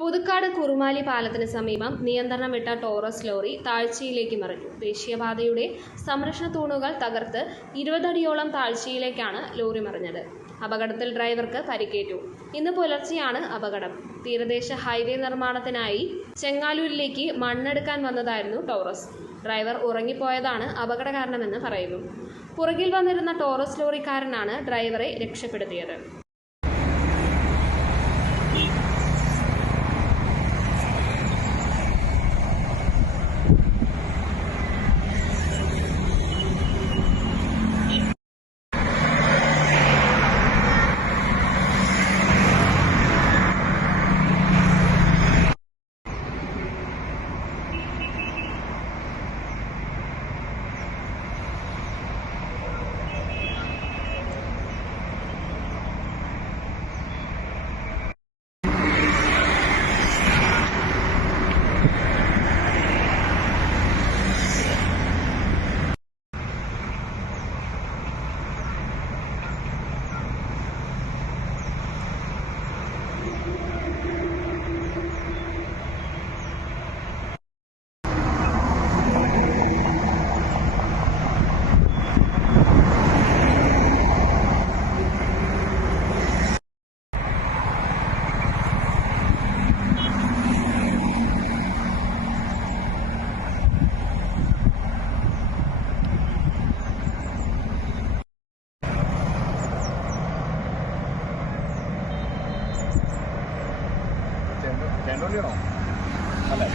പുതുക്കാട് കുറുമാലി പാലത്തിന് സമീപം നിയന്ത്രണം വിട്ട ടോറസ് ലോറി താഴ്ചയിലേക്ക് മറിഞ്ഞു. ദേശീയപാതയുടെ സംരക്ഷണ തൂണുകൾ തകർത്ത് ഇരുപതടിയോളം താഴ്ചയിലേക്കാണ് ലോറി മറിഞ്ഞത്. അപകടത്തിൽ ഡ്രൈവർക്ക് പരിക്കേറ്റു. ഇന്ന് പുലർച്ചെയാണ് അപകടം. തീരദേശ ഹൈവേ നിർമ്മാണത്തിനായി ചെങ്ങാലൂരിലേക്ക് മണ്ണെടുക്കാൻ വന്നതായിരുന്നു ടോറസ്. ഡ്രൈവർ ഉറങ്ങിപ്പോയതാണ് അപകട കാരണമെന്ന് പറയുന്നു. പുറകിൽ വന്നിരുന്ന ടോറസ് ലോറിക്കാരനാണ് ഡ്രൈവറെ രക്ഷപ്പെടുത്തിയത്. ചെണ്ടോണ്ടിയാണോ അല്ലേ